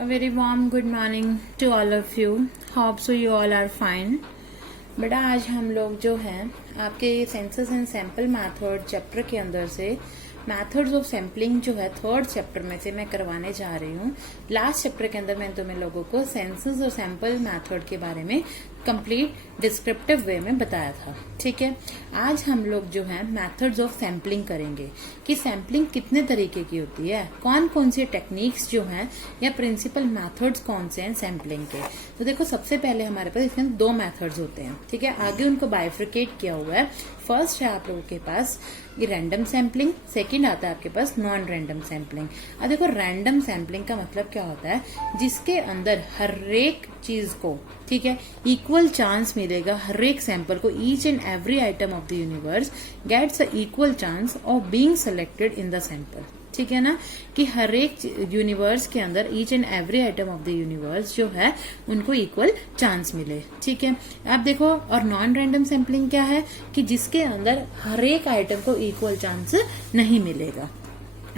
A very warm good morning to all of you. Hope so you all are fine. बेटा आज हम लोग जो है आपके census and sample method chapter के अंदर से मैथड्स ऑफ सैम्पलिंग जो है थर्ड चैप्टर में से मैं करवाने जा रही हूँ। लास्ट चैप्टर के अंदर मैंने तुम्हें लोगों को सेंसस और सैंपल मैथड के बारे में कंप्लीट डिस्क्रिप्टिव वे में बताया था। ठीक है, आज हम लोग जो है मेथड्स ऑफ सैम्पलिंग करेंगे कि सैम्पलिंग कितने तरीके की होती है, कौन कौन सी टेक्निक्स जो हैं या प्रिंसिपल मेथड्स कौन से हैं सैम्पलिंग के। तो देखो सबसे पहले हमारे पास इसमें दो मेथड्स होते हैं। ठीक है, आगे उनको बाइफ्रिकेट किया हुआ है। फर्स्ट है आप लोगों के पास ये रैंडम सैम्पलिंग, सेकंड आता है आपके पास नॉन रैंडम सैम्पलिंग। अब देखो रैंडम सैम्पलिंग का मतलब क्या होता है, जिसके अंदर हर एक चीज को, ठीक है, इक्वल चांस मिलेगा। हर एक सैंपल को each and every item of the universe gets a equal chance of being selected in the sample. ठीक है ना, कि हर एक यूनिवर्स के अंदर each and every item of the universe जो है उनको इक्वल चांस मिले। ठीक है, आप देखो और नॉन रैंडम सैम्पलिंग क्या है कि जिसके अंदर हर एक आइटम को इक्वल चांस नहीं मिलेगा।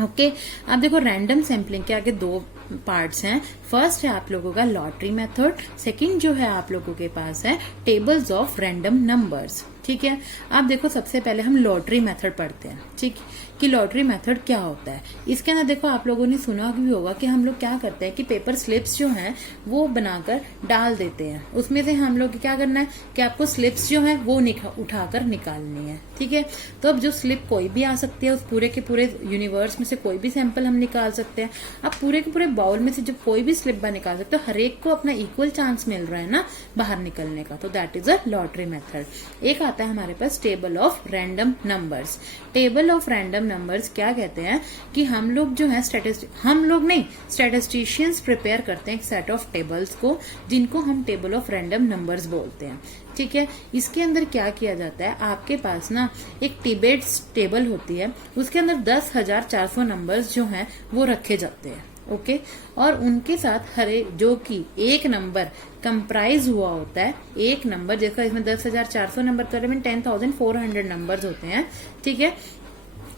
ओके, अब देखो रैंडम सैम्पलिंग के आगे दो पार्ट्स हैं। फर्स्ट है आप लोगों का लॉटरी मेथड, सेकंड जो है आप लोगों के पास है टेबल्स ऑफ रैंडम नंबर्स। ठीक है, अब देखो सबसे पहले हम लॉटरी मेथड पढ़ते हैं। ठीक, कि लॉटरी मेथड क्या होता है। इसके अंदर देखो आप लोगों ने सुना भी होगा कि हम लोग क्या करते हैं कि पेपर स्लिप्स जो हैं वो बनाकर डाल देते हैं। उसमें से हम लोग क्या करना है कि आपको स्लिप्स जो है वो उठाकर निकालनी है। ठीक है, तो अब जो स्लिप कोई भी आ सकती है, उस पूरे के पूरे यूनिवर्स में से कोई भी सैंपल हम निकाल सकते हैं। अब पूरे के पूरे बाउल में से जब कोई भी स्लिप बाहर निकाल सकते हो, हर एक को अपना इक्वल चांस मिल रहा है ना बाहर निकलने का, तो that is a lottery method. एक आता है हमारे पास table of random numbers. Table of random numbers क्या कहते हैं कि हम लोग जो है स्टैटिस्टिशियंस प्रिपेयर करते हैं एक सेट ऑफ टेबल्स को, जिनको हम टेबल ऑफ रैंडम नंबर्स बोलते हैं। ठीक है, इसके अंदर क्या किया जाता है, आपके पास ना एक टिबेट्स टेबल होती है, उसके अंदर 10,400 नंबर्स जो हैं वो रखे जाते हैं। ओके, और उनके साथ हरे जो कि एक नंबर कंप्राइज हुआ होता है, एक नंबर जैसा इसमें 10,400 नंबर तो 10,400 नंबर्स होते हैं। ठीक है,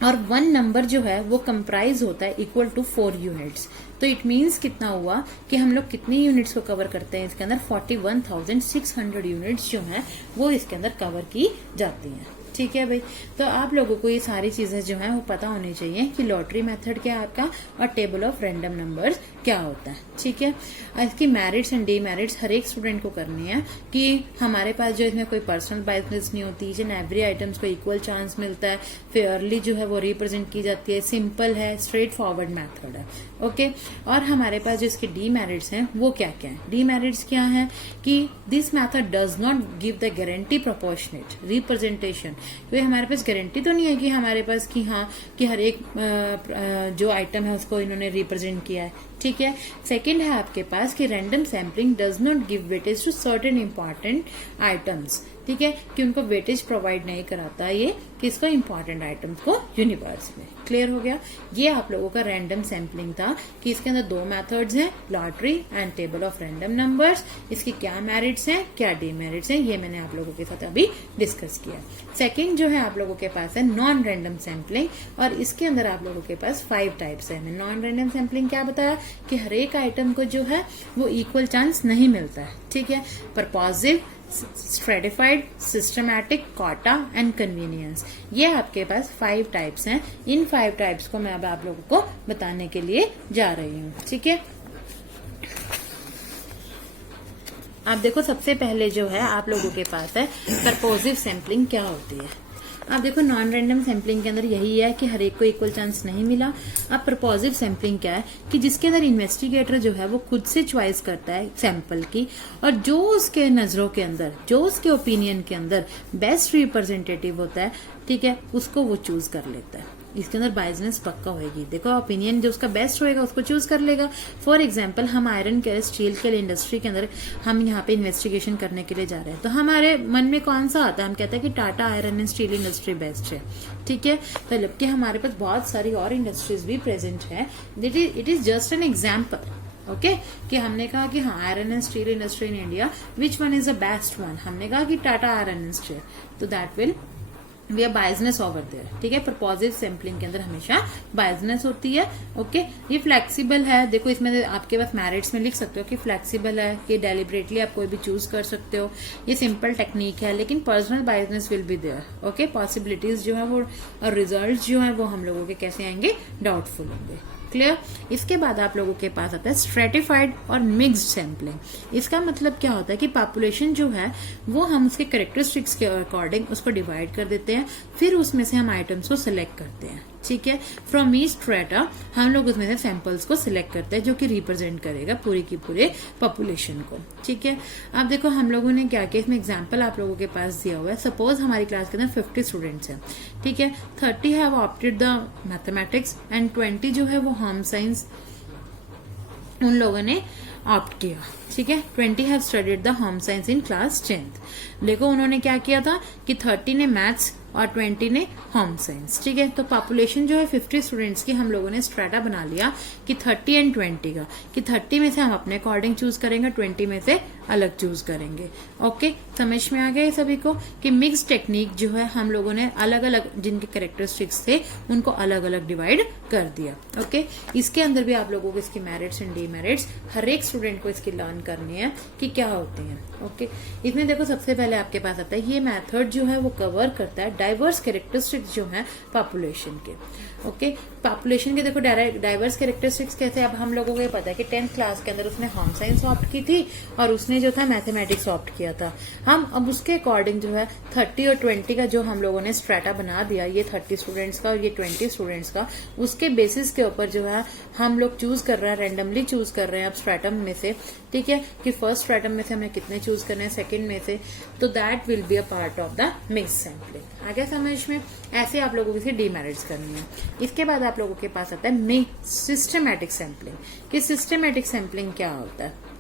और वन नंबर जो है वो कंप्राइज होता है इक्वल टू 4 यूनिट्स। तो इट मीन्स कितना हुआ कि हम लोग कितनी यूनिट्स को कवर करते हैं इसके अंदर 41,600 यूनिट्स जो हैं वो इसके अंदर कवर की जाती हैं। ठीक है भाई, तो आप लोगों को ये सारी चीजें जो है वो पता होनी चाहिए कि लॉटरी मेथड क्या है आपका और टेबल ऑफ रैंडम नंबर्स क्या होता है। ठीक है, इसकी मेरिट्स एंड डीमेरिट्स हर एक स्टूडेंट को करनी है कि हमारे पास जो इसमें कोई पर्सनल बायस नहीं होती, ईच एंड एवरी आइटम्स को इक्वल चांस मिलता है, फेयरली जो है वो रिप्रेजेंट की जाती है, सिंपल है, स्ट्रेट फॉरवर्ड मेथड है। ओके, और हमारे पास जो इसके डीमेरिट्स हैं वो क्या क्या है। डीमेरिट्स क्या है कि this method does not give the guarantee proportionate representation. तो हमारे पास गारंटी तो नहीं है कि हमारे पास कि हाँ कि हर एक जो आइटम है उसको इन्होंने रिप्रेजेंट किया है। ठीक है, सेकंड है आपके पास कि random sampling does not give weightage to certain important items. ठीक है, कि उनको वेटेज प्रोवाइड नहीं कराता ये किसको, इंपॉर्टेंट आइटम्स को यूनिवर्स में। क्लियर हो गया, ये आप लोगों का रैंडम सैम्पलिंग था कि इसके अंदर दो मेथड्स हैं, lottery and table of random numbers. इसकी क्या मेरिट्स हैं क्या डीमेरिट्स हैं ये मैंने आप लोगों के साथ अभी डिस्कस किया। सेकंड जो है आप लोगों के पास है नॉन रैंडम सैम्पलिंग, और इसके अंदर आप लोगों के पास 5 टाइप्स है। नॉन रैंडम सैम्पलिंग क्या बताया कि हर एक आइटम को जो है वो इक्वल चांस नहीं मिलता है। ठीक है, purposive, stratified, systematic, quota and convenience, ये आपके पास 5 टाइप्स हैं। इन 5 टाइप्स को मैं अब आप लोगों को बताने के लिए जा रही हूँ। ठीक है, आप देखो सबसे पहले जो है आप लोगों के पास है परपोजिव सैम्पलिंग क्या होती है। अब देखो नॉन रैंडम सैम्पलिंग के अंदर यही है कि हर एक को इक्वल चांस नहीं मिला। अब प्रपोजिव सैम्पलिंग क्या है कि जिसके अंदर इन्वेस्टिगेटर जो है वो खुद से चॉइस करता है सैंपल की, और जो उसके नजरों के अंदर, जो उसके ओपिनियन के अंदर बेस्ट रिप्रेजेंटेटिव होता है, ठीक है, उसको वो चूज कर लेता है। इसके अंदर बायसनेस पक्का होगी। देखो ओपिनियन जो उसका बेस्ट होएगा उसको चूज कर लेगा। फॉर एग्जांपल हम आयरन के स्टील के इंडस्ट्री के अंदर हम यहाँ पे इन्वेस्टिगेशन करने के लिए जा रहे हैं, तो हमारे मन में कौन सा आता है, हम कहते हैं कि Tata iron and steel industry best है। ठीक है, तो जबकि हमारे पास बहुत सारी और इंडस्ट्रीज भी प्रेजेंट है। It is just an example. Okay, कि हमने कहा कि हाँ iron and steel industry in India which one is the best one, हमने कहा कि टाटा आयरन एंड स्टील, तो that will we are biasness over there, ठीक है। प्रपोजिव सैम्पलिंग के अंदर हमेशा बायसनेस होती है, ओके। ये फ्लेक्सिबल है, देखो इसमें आपके पास मेरिट्स में लिख सकते हो कि फ्लेक्सिबल है, कि डेलिबरेटली आप कोई भी चूज कर सकते हो, ये सिंपल टेक्निक है, लेकिन personal biasness will be there, okay. Possibilities जो है वो और रिजल्ट जो है वो हम लोगों के कैसे आएंगे, डाउटफुल होंगे, क्लियर। इसके बाद आप लोगों के पास आता है स्ट्रेटिफाइड और मिक्स्ड सैम्पलिंग। इसका मतलब क्या होता है कि पॉपुलेशन जो है वो हम उसके कैरेक्टरिस्टिक्स के अकॉर्डिंग उसको डिवाइड कर देते हैं, फिर उसमें से हम आइटम्स को सिलेक्ट करते हैं, ठीक है। फ्रॉम ईच स्ट्रेटा हम लोग उसमें से सैंपल्स को सिलेक्ट करते हैं जो कि रिप्रेजेंट करेगा पूरी की पूरे पॉपुलेशन को, ठीक है। अब देखो हम लोगों ने क्या किया, इसमें एग्जांपल आप लोगों के पास दिया हुआ है। सपोज हमारी क्लास के अंदर 50 स्टूडेंट्स हैं, ठीक है। 30 have opted the mathematics and 20 जो है वो होम साइंस उन लोगों ने ऑप्ट किया, ठीक है। 20 have studied the home science in class 10th। देखो उन्होंने क्या किया था कि 30 ने मैथ्स और 20 ने होम साइंस, ठीक है। तो पॉपुलेशन जो है 50 स्टूडेंट्स की हम लोगों ने स्ट्रेटा बना लिया कि 30 एंड 20 का, कि 30 में से हम अपने अकॉर्डिंग चूज करेंगे, 20 में से अलग चूज करेंगे, ओके। समझ में आ गया सभी को कि मिक्स टेक्निक जो है हम लोगों ने अलग अलग जिनके कैरेक्टरिस्टिक्स थे उनको अलग अलग डिवाइड कर दिया, ओके। इसके अंदर भी आप लोगों को इसकी मेरिट्स एंड डीमेरिट्स हर एक स्टूडेंट को इसकी लर्न करनी है कि क्या होती है, ओके। इसमें देखो सबसे पहले आपके पास आता है ये मेथड जो है वो कवर करता है डाइवर्स कैरेक्टरिस्टिक्स जो है पॉपुलेशन के, ओके। पॉपुलेशन के देखो डाइवर्स कैरेक्टरिस्टिक्स कैसे, अब हम लोगों को ये पता है कि 10th क्लास के अंदर उसने होम साइंस ऑप्ट की थी और उसने जो था मैथमेटिक्स ऑप्ट किया था। हम अब उसके अकॉर्डिंग जो है 30 और 20 का जो हम लोगों ने स्ट्रेटा बना दिया, ये 30 स्टूडेंट्स का और ये 20 स्टूडेंट्स का, उसके बेसिस के ऊपर जो है हम लोग चूज कर रहे हैं, रेंडमली चूज कर रहे हैं अब स्ट्रेटम में से, ठीक है, कि फर्स्ट स्ट्रेटम में से हमें कितने चूज करने हैं, सेकंड में से, तो that will be a part of the mix sampling. आगे समझ में, ऐसे आप लोगों की डीमेरिट्स करनी है। इसके बाद आप लोगों के पास आता है सिस्टमैटिक सैम्पलिंग, कि सिस्टमैटिक सैम्पलिंग क्या होता है।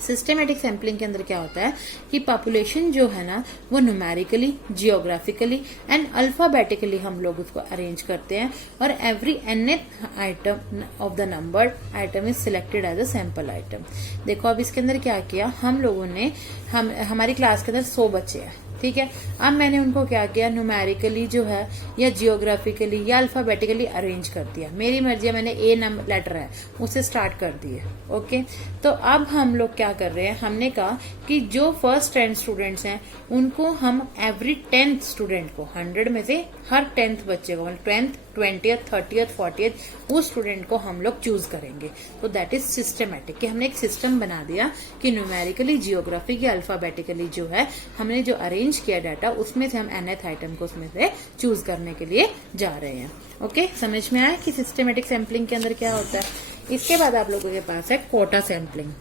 सिस्टमैटिक सैम्पलिंग के अंदर क्या होता है कि पॉपुलेशन जो है ना वो न्यूमेरिकली, जियोग्राफिकली एंड अल्फाबेटिकली हम लोग उसको अरेंज करते हैं और every nth item of the number item is selected as a sample item. देखो अब इसके अंदर क्या किया हम लोगों ने, हमारी क्लास के अंदर 100 बच्चे हैं, ठीक है। अब मैंने उनको क्या किया, न्यूमेरिकली जो है या जियोग्राफिकली या अल्फाबेटिकली अरेंज कर दिया, मेरी मर्जी है, मैंने ए नंबर लेटर है उससे स्टार्ट कर दिए, ओके। तो अब हम लोग क्या कर रहे हैं, हमने कहा कि जो फर्स्ट 10 स्टूडेंट्स हैं उनको हम एवरी 10th स्टूडेंट को 100 में से हर 10th बच्चे को, 10th 20th 30th 40th उस स्टूडेंट को हम लोग चूज करेंगे। तो दैट इज सिस्टमैटिक, कि हमने एक सिस्टम बना दिया कि न्यूमेरिकली, जियोग्राफिक या अल्फाबेटिकली जो है हमने जो अरेंज किया डाटा उसमें से हम nth आइटम को उसमें से चूज करने के लिए जा रहे हैं, ओके। समझ में आया कि सिस्टमैटिक सैम्पलिंग के अंदर क्या होता है। इसके बाद आप लोगों के पास है कोटा सैम्पलिंग।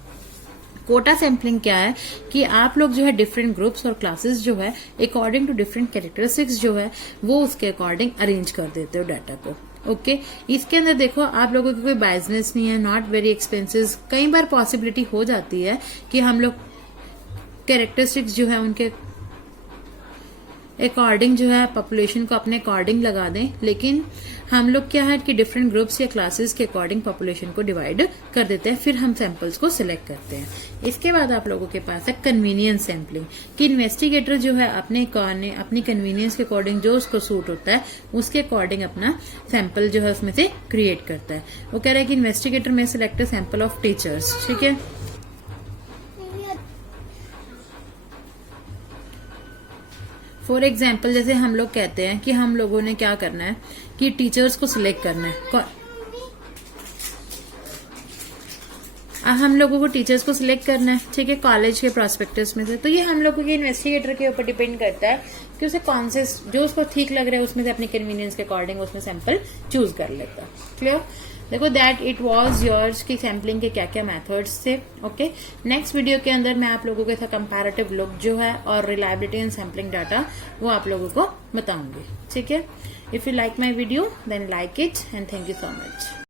कोटा सैम्पलिंग क्या है कि आप लोग जो है डिफरेंट ग्रुप्स और क्लासेस जो है अकॉर्डिंग टू डिफरेंट कैरेक्टरिस्टिक्स जो है वो उसके अकॉर्डिंग अरेंज कर देते हो डाटा को, ओके। इसके अंदर देखो आप लोगों की कोई बायसनेस नहीं है, नॉट वेरी एक्सपेंसिव। कई बार पॉसिबिलिटी हो जाती है कि हम लोग कैरेक्टरिस्टिक्स जो है उनके अकॉर्डिंग जो है पॉपुलेशन को अपने अकॉर्डिंग लगा दें, लेकिन हम लोग क्या है कि डिफरेंट ग्रुप्स या क्लासेस के अकॉर्डिंग पॉपुलेशन को डिवाइड कर देते हैं, फिर हम सैंपल्स को सिलेक्ट करते हैं। इसके बाद आप लोगों के पास है कन्वीनियंस सैम्पलिंग, कि इन्वेस्टिगेटर जो है अपने कन्वीनियंस के अकॉर्डिंग जो उसको सूट होता है उसके अकॉर्डिंग अपना सैंपल जो है उसमें से क्रिएट करता है। वो कह रहा है कि इन्वेस्टिगेटर में select a sample of teachers, ठीक है। फॉर एग्जाम्पल जैसे हम लोग कहते हैं कि हम लोगों ने क्या करना है कि टीचर्स को सिलेक्ट करना है, हम लोगों को टीचर्स को सिलेक्ट करना है, ठीक है, कॉलेज के प्रोस्पेक्टस में से। तो ये हम लोगों के इन्वेस्टिगेटर के ऊपर डिपेंड करता है कि उसे कौन से जो उसको ठीक लग रहा है उसमें से अपनी कन्वीनियंस के अकॉर्डिंग उसमें सैंपल चूज कर लेता है, क्लियर। देखो दैट इट वाज योर्स की सैम्पलिंग के क्या क्या मेथड्स थे, ओके। नेक्स्ट वीडियो के अंदर मैं आप लोगों के साथ कंपैरेटिव लुक जो है और रिलायबिलिटी एंड सैम्पलिंग डाटा वो आप लोगों को बताऊंगी, ठीक है। If you like my video then like it and thank you so much.